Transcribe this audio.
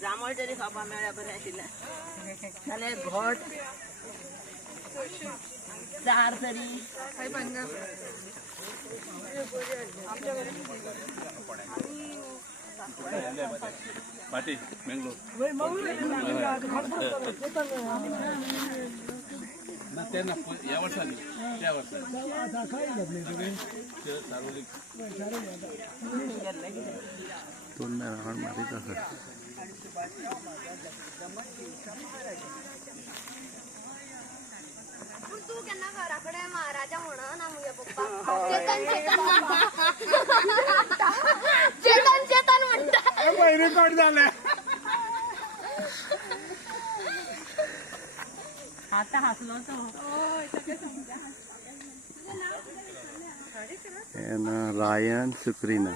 जांभळ तरी खावपा मेळ्ळ्या बरें आशिल्लें नाल्यार घोट चार तरी पाटी बेंगलोर ना त्यांना या वर्षाने त्या वर्षाने सार्वजनिक दोन राऊंड मारीत असत तू केन्ना घराकडे महाराजा म्हणा ना मुगे पप्पा चेतन चेतन म्हणटा रेकॉर्ड झालं आता हसलो तो रायन सुक्रीना